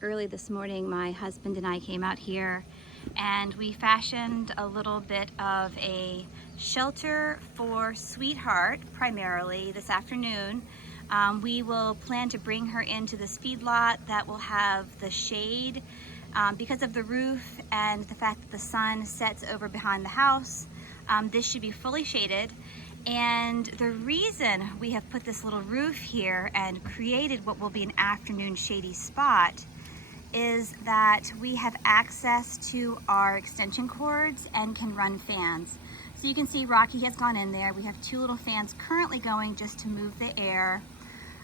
Early this morning, my husband and I came out here and we fashioned a little bit of a shelter for Sweetheart, primarily this afternoon. We will plan to bring her into this feedlot that will have the shade because of the roof and the fact that the sun sets over behind the house. This should be fully shaded. And the reason we have put this little roof here and created what will be an afternoon shady spot is that we have access to our extension cords and can run fans. So you can see Rocky has gone in there. We have 2 little fans currently going just to move the air.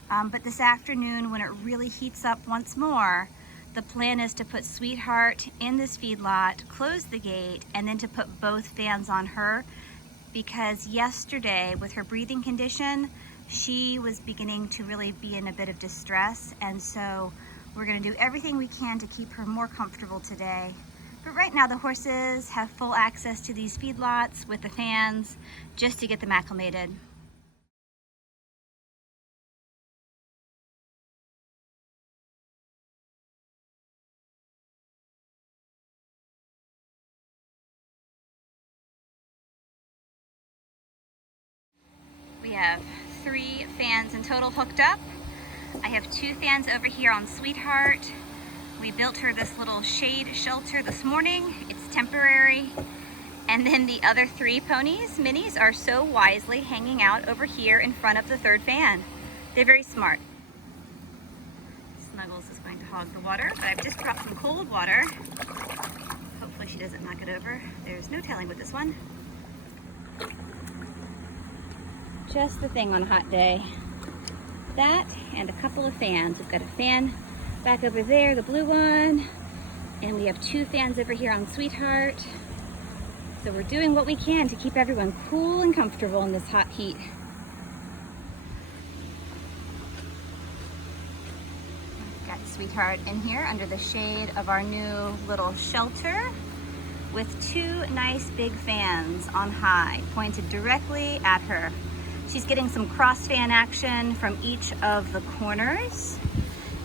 But this afternoon, when it really heats up once more, the plan is to put Sweetheart in this feedlot, close the gate, and then to put both fans on her, because yesterday with her breathing condition, she was beginning to really be in a bit of distress, and so we're going to do everything we can to keep her more comfortable today. But right now the horses have full access to these feedlots with the fans just to get them acclimated. We have 3 fans in total hooked up. I have 2 fans over here on Sweetheart. We built her this little shade shelter this morning. It's temporary. And then the other 3 ponies, minis, are so wisely hanging out over here in front of the 3rd fan. They're very smart. Snuggles is going to hog the water, but I've just dropped some cold water. Hopefully she doesn't knock it over. There's no telling with this one. Just the thing on a hot day. That and a couple of fans. We've got a fan back over there, the blue one, and we have 2 fans over here on Sweetheart. So we're doing what we can to keep everyone cool and comfortable in this hot heat. We've got Sweetheart in here under the shade of our new little shelter with 2 nice big fans on high, pointed directly at her. She's getting some cross fan action from each of the corners,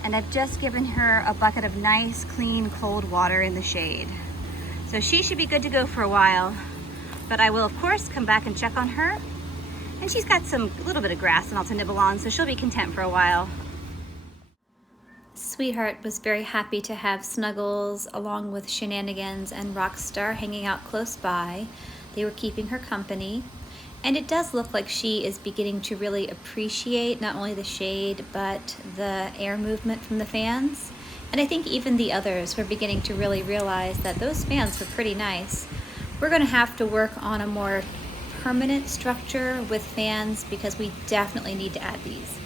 and I've just given her a bucket of nice, clean, cold water in the shade. So she should be good to go for a while, but I will of course come back and check on her. And she's got a little bit of grass and all to nibble on, so she'll be content for a while. Sweetheart was very happy to have Snuggles along with Shenanigans and Rockstar hanging out close by. They were keeping her company. And it does look like she is beginning to really appreciate not only the shade, but the air movement from the fans. And I think even the others were beginning to really realize that those fans were pretty nice. We're going to have to work on a more permanent structure with fans because we definitely need to add these.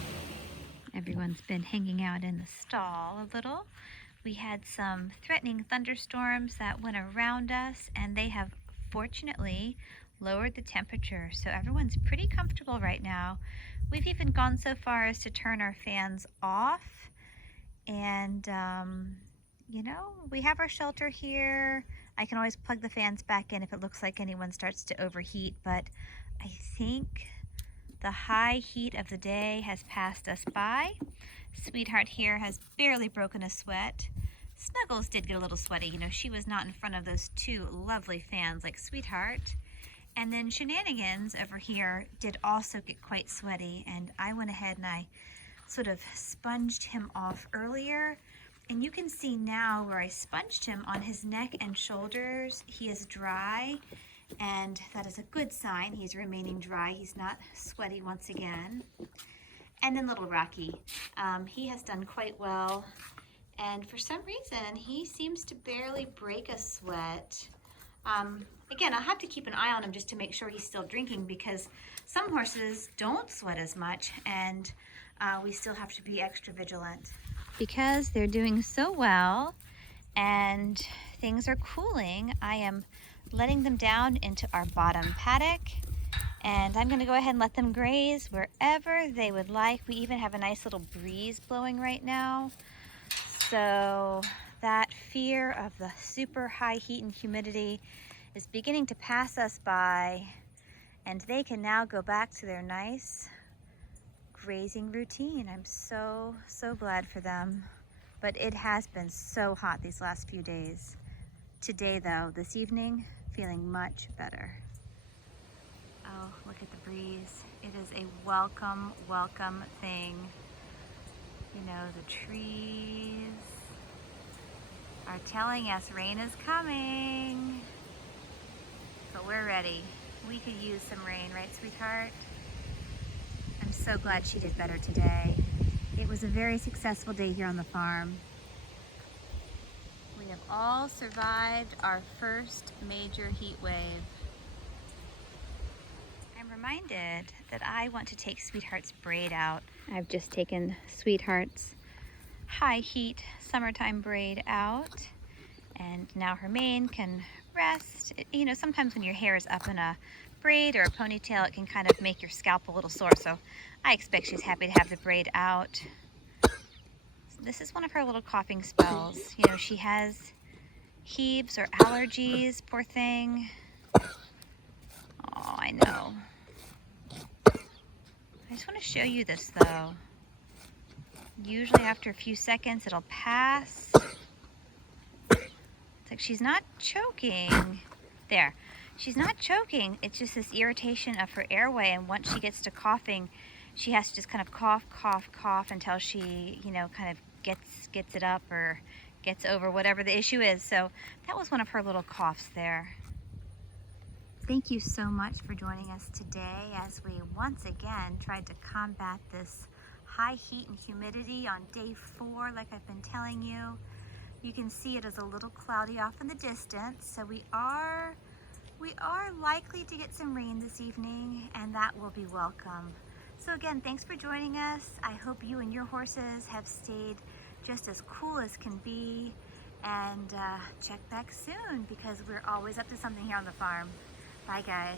Everyone's been hanging out in the stall a little. We had some threatening thunderstorms that went around us, and they have fortunately lowered the temperature, so everyone's pretty comfortable right now. We've even gone so far as to turn our fans off, and you know, we have our shelter here. I can always plug the fans back in if it looks like anyone starts to overheat, but I think the high heat of the day has passed us by. Sweetheart here has barely broken a sweat. Snuggles did get a little sweaty. You know, she was not in front of those 2 lovely fans like Sweetheart. And then Shenanigans over here did also get quite sweaty, and I went ahead and I sort of sponged him off earlier. And you can see now where I sponged him on his neck and shoulders, he is dry, and that is a good sign. He's remaining dry. He's not sweaty once again. And then little Rocky, he has done quite well. And for some reason, he seems to barely break a sweat. Again, I'll have to keep an eye on him just to make sure he's still drinking, because some horses don't sweat as much, and we still have to be extra vigilant. Because they're doing so well and things are cooling, I am letting them down into our bottom paddock, and I'm going to go ahead and let them graze wherever they would like. We even have a nice little breeze blowing right now, so that fear of the super high heat and humidity is beginning to pass us by, and they can now go back to their nice grazing routine. I'm so glad for them. but it has been so hot these last few days. Today though, this evening, feeling much better. Oh, look at the breeze. It is a welcome, welcome thing. You know, the trees are telling us rain is coming, but we're ready. We could use some rain, right, sweetheart? I'm so glad she did better today. It was a very successful day here on the farm. We have all survived our first major heat wave. I'm reminded that I want to take Sweetheart's braid out. I've just taken Sweetheart's high heat summertime braid out, and now her mane can rest. You know, sometimes when your hair is up in a braid or a ponytail, it can kind of make your scalp a little sore, so I expect she's happy to have the braid out. So this is one of her little coughing spells. You know, she has heaves or allergies, poor thing. Oh, I know. I just want to show you this though. Usually after a few seconds it'll pass. It's like she's not choking. There. She's not choking. It's just this irritation of her airway, and once she gets to coughing, she has to just kind of cough, cough, cough until she, you know, kind of gets it up or gets over whatever the issue is. So that was one of her little coughs there. Thank you so much for joining us today as we once again tried to combat this high heat and humidity on day 4, like I've been telling you. You can see it is a little cloudy off in the distance, so we are likely to get some rain this evening, and that will be welcome. So again, thanks for joining us. I hope you and your horses have stayed just as cool as can be, and check back soon because we're always up to something here on the farm. Bye guys.